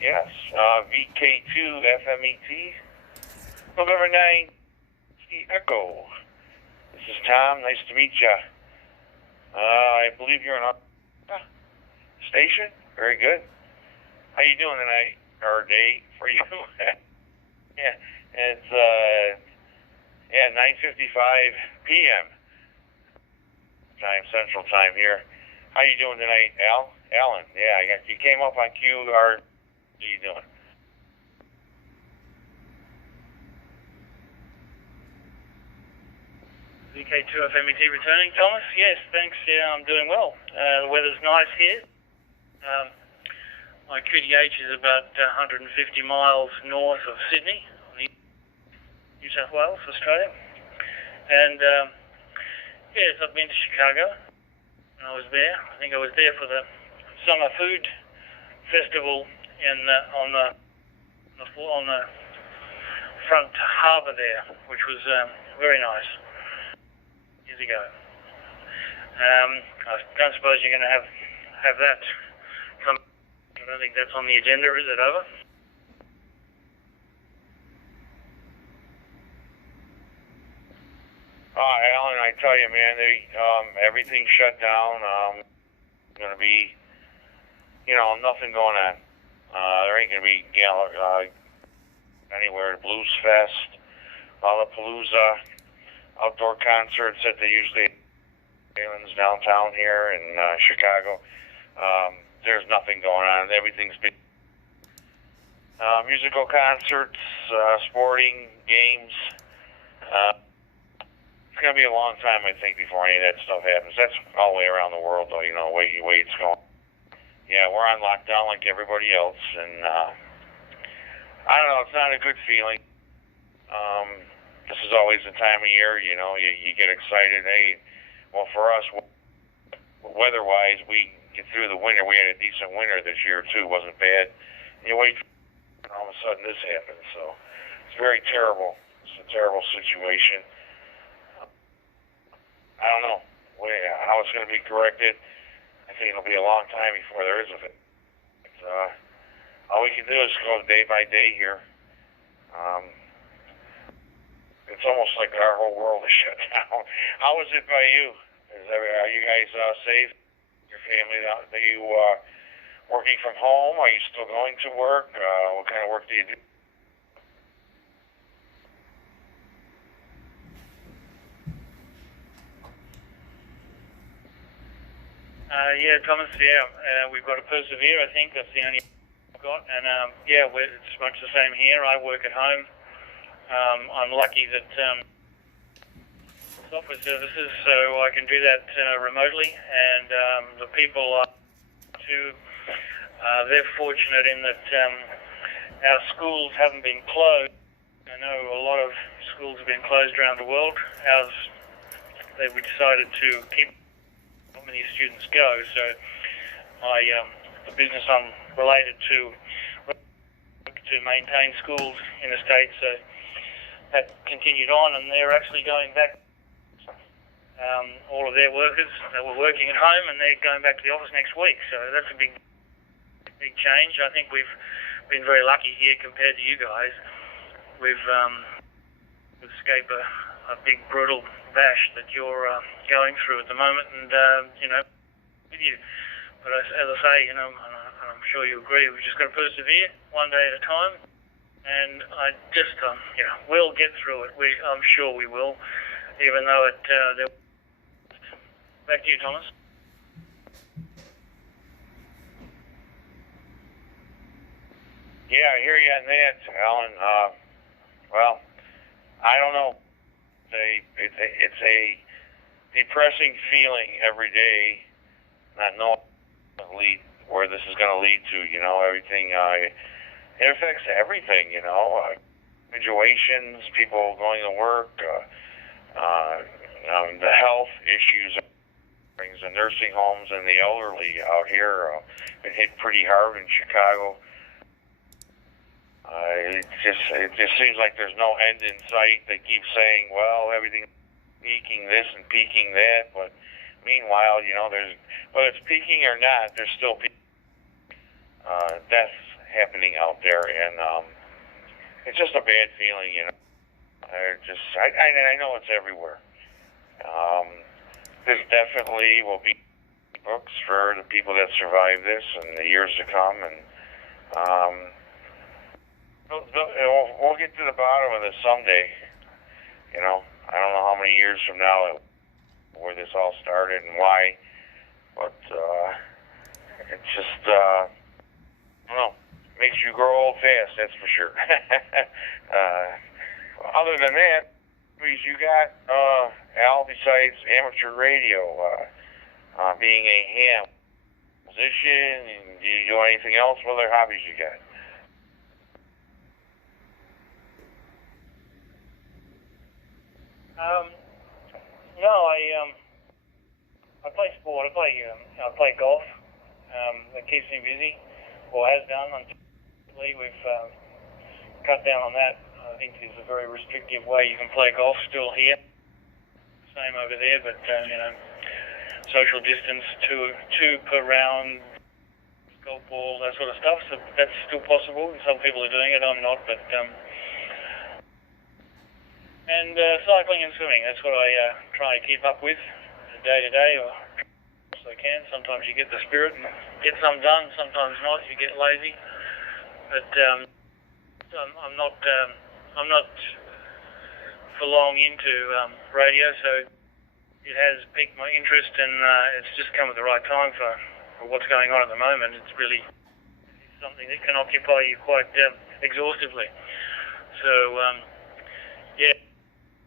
Yes, VK2 FMET, November 9, Echo. This is Tom. Nice to meet you. I believe you're in a station. Very good. How you doing tonight, or day for you? Yeah, it's 9:55 p.m. time, Central Time here. How you doing tonight, Alan? Yeah, you came up on QR. How you doing? VK2 FMET returning, Thomas. Yes, thanks. Yeah, I'm doing well. The weather's nice here. My QTH is about 150 miles north of Sydney, New South Wales, Australia. And yes, I've been to Chicago when I was there. I think I was there for the summer food festival on the front harbour there, which was very nice years ago. I don't suppose you're going to have that. I don't think that's on the agenda, is it, over? Alan, I tell you, man, everything's shut down. Going to be, nothing going on. There ain't going to be anywhere. Blues Fest, Lollapalooza, outdoor concerts that they usually downtown here in Chicago. There's nothing going on. Everything's been musical concerts, sporting games. It's going to be a long time, I think, before any of that stuff happens. That's all the way around the world, though, the way it's going. Yeah, we're on lockdown like everybody else, and I don't know, it's not a good feeling. This is always the time of year, you get excited. Hey, well, for us, weather-wise, we get through the winter. We had a decent winter this year, too. It wasn't bad. You wait, and all of a sudden this happens, so it's very terrible. It's a terrible situation. I don't know how it's going to be corrected. I think it'll be a long time before there is a fix. All we can do is go day by day here. It's almost like our whole world is shut down. How is it by you? Are you guys safe? Your family? Are you working from home? Are you still going to work? What kind of work do you do? Yeah, Thomas, we've got to persevere, I think. That's the only I've got. And, it's much the same here. I work at home. I'm lucky that software services, so I can do that remotely. And the people they're fortunate in that our schools haven't been closed. I know a lot of schools have been closed around the world. Ours, we decided to keep how many students go. So the business I'm related to maintain schools in the States, so that continued on, and they're actually going back. All of their workers that were working at home, and they're going back to the office next week. So that's a big change. I think we've been very lucky here compared to you guys. We've escaped a big brutal bash that you're going through at the moment, and with you. But as I say, and I'm sure you agree, we've just got to persevere one day at a time, and I just we'll get through it. I'm sure we will, even though it. Back to you, Thomas. Yeah, I hear you on that, Alan. Well, I don't know. It's a depressing feeling every day, not knowing where this is going to lead to. Everything. It affects everything. Graduations, people going to work, the health issues, the nursing homes, and the elderly out here been hit pretty hard in Chicago. It just seems like there's no end in sight. They keep saying, well, everything's peaking this and peaking that, but meanwhile, there's whether it's peaking or not, there's still deaths happening out there, and it's just a bad feeling, you know. I know it's everywhere. This definitely will be books for the people that survive this in the years to come, and we'll get to the bottom of this someday. You know, I don't know how many years from now where this all started and why, but it's just I don't know, makes you grow old fast, that's for sure. Other than that, you got Al, besides amateur radio, being a ham musician, and do you do anything else? What other hobbies you got? No, I play sport. I play golf. That keeps me busy, or has done. Unfortunately, we've cut down on that. I think there's a very restrictive way you can play golf still here. Same over there, but you know, social distance, two per round, golf ball, that sort of stuff. So that's still possible. Some people are doing it. I'm not, but and cycling and swimming. That's what I try to keep up with day to day, or as I can. Sometimes you get the spirit and get some done. Sometimes not. You get lazy. But I'm not for long into radio, so it has piqued my interest, and it's just come at the right time for what's going on at the moment. It's really something that can occupy you quite exhaustively. So yeah.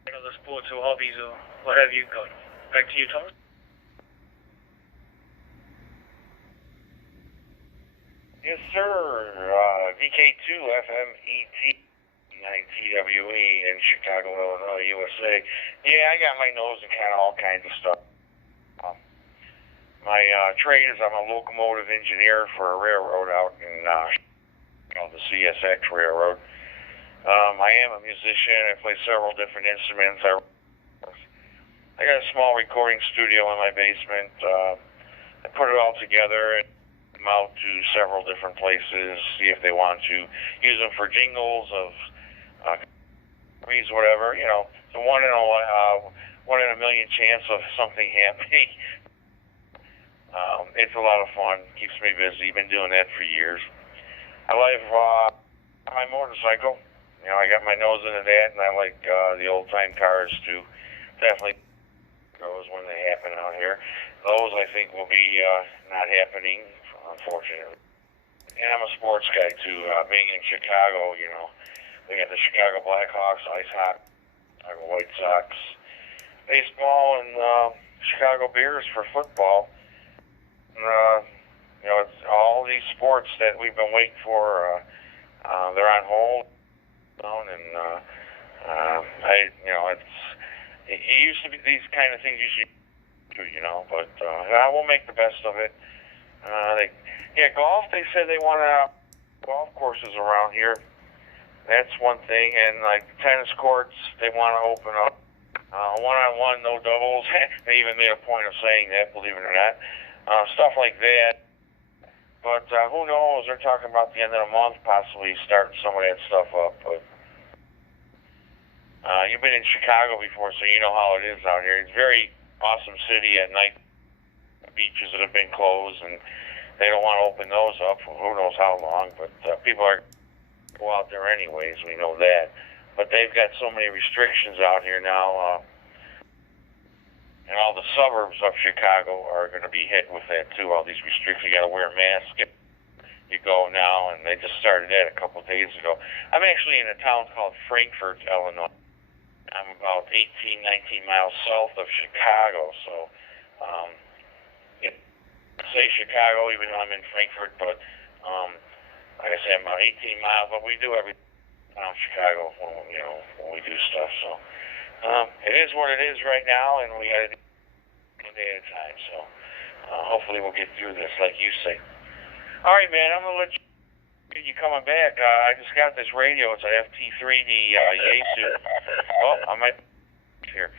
Other sports or hobbies or what have you got? Back to you, Thomas. Yes, sir. VK2 FMET 9TWE in Chicago, Illinois, USA. Yeah, I got my nose in kind of all kinds of stuff. My trade is I'm a locomotive engineer for a railroad out in the CSX Railroad. I am a musician. I play several different instruments. I got a small recording studio in my basement. I put it all together and them out to several different places, see if they want to use them for jingles of whatever. You know, it's a one in a million chance of something happening. It's a lot of fun. Keeps me busy. Been doing that for years. I like my motorcycle. You know, I got my nose into that, and I like the old-time cars, too. Definitely those when they happen out here. Those, I think, will be not happening, unfortunately. And I'm a sports guy, too. Being in Chicago, you know, we got the Chicago Blackhawks, ice hockey, Chicago White Sox, baseball, and Chicago Bears for football. You know, it's all these sports that we've been waiting for. They're on hold. And it used to be these kind of things usually do, you know, but we'll make the best of it. Golf, they said they want golf courses around here. That's one thing, and like tennis courts, they want to open up one-on-one, no doubles. They even made a point of saying that, believe it or not. Stuff like that. But who knows? They're talking about the end of the month, possibly starting some of that stuff up. But you've been in Chicago before, so you know how it is out here. It's a very awesome city at night. Beaches that have been closed, and they don't want to open those up for who knows how long. But people are go out there anyways. We know that. But they've got so many restrictions out here now. And all the suburbs of Chicago are going to be hit with that, too. All these restrictions. You got to wear a mask. You go now, and they just started that a couple of days ago. I'm actually in a town called Frankfort, Illinois. I'm about 18, 19 miles south of Chicago. So, say Chicago, even though I'm in Frankfort, but like I said, I'm about 18 miles. But we do everything around Chicago when we do stuff. So. It is what it is right now, and we got to do it one day at a time. So hopefully we'll get through this, like you say. All right, man, I'm going to let you coming back. I just got this radio. It's an FT3D Yaesu. Oh, I might here.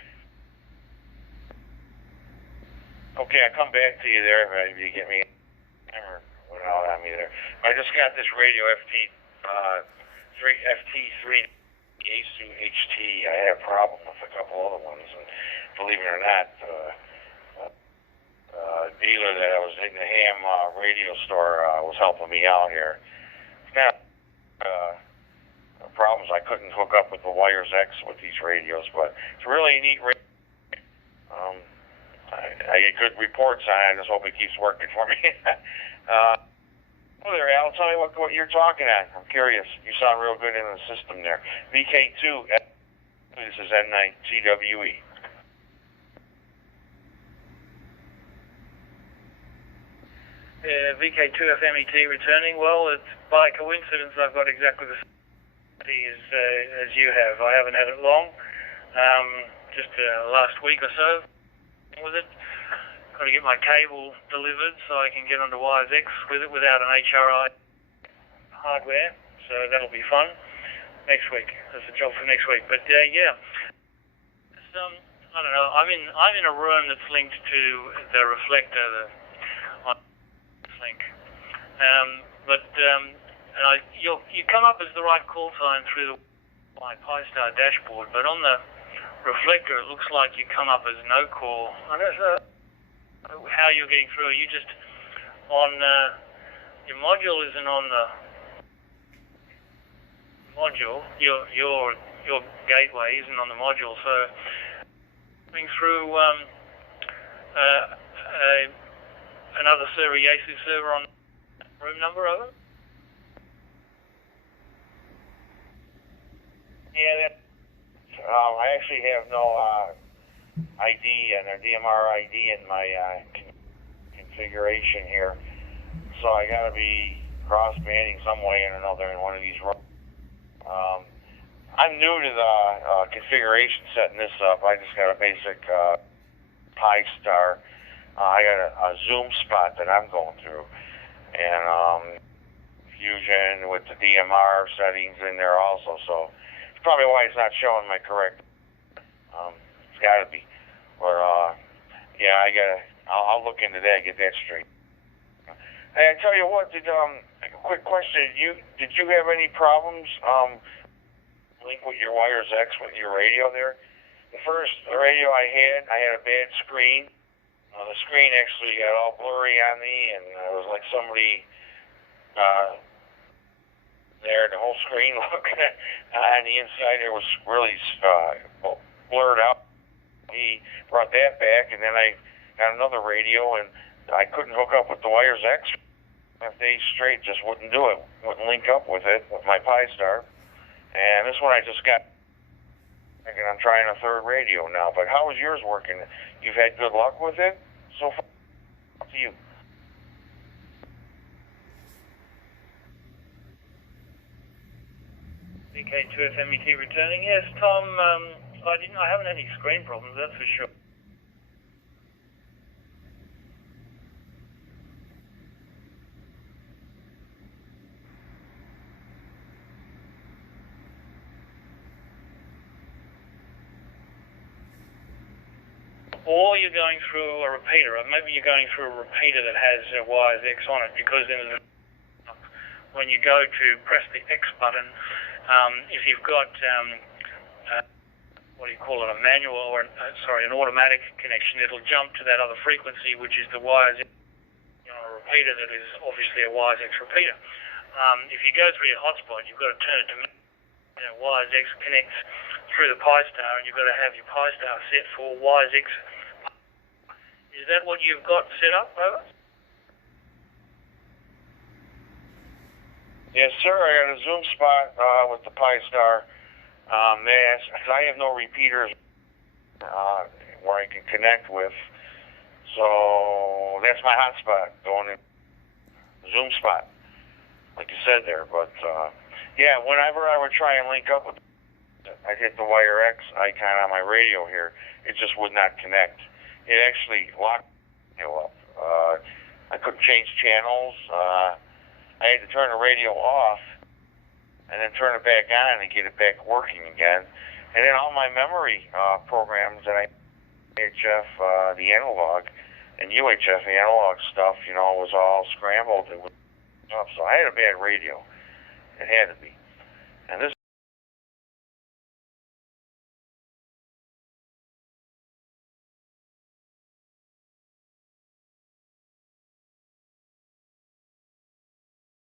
Okay, I come back to you there if you get me or without me there. I just got this radio FT3 A2HT. I had a problem with a couple other ones, and believe it or not, dealer that I was in the ham radio store was helping me out here. Now, problems I couldn't hook up with the Wires X with these radios, but it's really a neat radio. I get good reports on it. I just hope it keeps working for me. Oh there, Al, tell me what you're talking at. I'm curious. You sound real good in the system there. VK2, this is N9TWE. VK2 FMET returning. Well, it's by coincidence I've got exactly the same as you have. I haven't had it long, just last week or so with it. Got to get my cable delivered so I can get onto Wires X with it without an HRI hardware. So that'll be fun next week. That's a job for next week. But yeah, it's, I don't know. I'm in a room that's linked to the reflector, the link. You come up as the right call sign through my Pi-Star dashboard, but on the reflector it looks like you come up as no call. I don't know how you're getting through. Are you just on your module isn't on the module. Your gateway isn't on the module, so coming through another server, Yasu server on room number, over? Yeah, I actually have no ID and a DMR ID in my configuration here, so I got to be cross-banding some way or another in one of these rooms. I'm new to the configuration setting this up. I just got a basic Pi-Star. I got a Zoom spot that I'm going through, and Fusion with the DMR settings in there also. So it's probably why it's not showing my correct. It's got to be. But yeah, I'll look into that, get that straight. Hey, I tell you what, a quick question. Did you have any problems link with your Wires X with your radio there? The radio I had a bad screen. The screen actually got all blurry on me, and it was like somebody there. The whole screen looked on the inside there was really blurred out. He brought that back, and then I got another radio, and I couldn't hook up with the Wires X. 5 days straight, just wouldn't do it. Wouldn't link up with it, with my Pi-Star. And this one I just got, and I'm trying a third radio now. But how is yours working? You've had good luck with it so far? Up to you. VK2 FMET returning. Yes, Tom. I haven't had any screen problems, that's for sure. Or you're going through a repeater, or maybe you're going through a repeater that has Wires X on it, because when you go to press the X button, if you've got what do you call it, a manual or an automatic connection, it'll jump to that other frequency, which is the Wires X, a repeater that is obviously a Wires X repeater. If you go through your hotspot, you've got to turn it to Wires X connects through the Pi-Star, and you've got to have your Pi-Star set for Wires X. Is that what you've got set up, over? Yes, sir. I got a Zoom spot with the Pi-Star. Because I have no repeaters where I can connect with, so that's my hotspot going in Zoom spot, like you said there. But yeah, whenever I would try and link up with it, I'd hit the Wire X icon on my radio here. It just would not connect. It actually locked me up. I couldn't change channels. I had to turn the radio off and then turn it back on and get it back working again. And then all my memory programs that UHF, the analog, and UHF, the analog stuff, was all scrambled. It was So I had a bad radio. It had to be. And this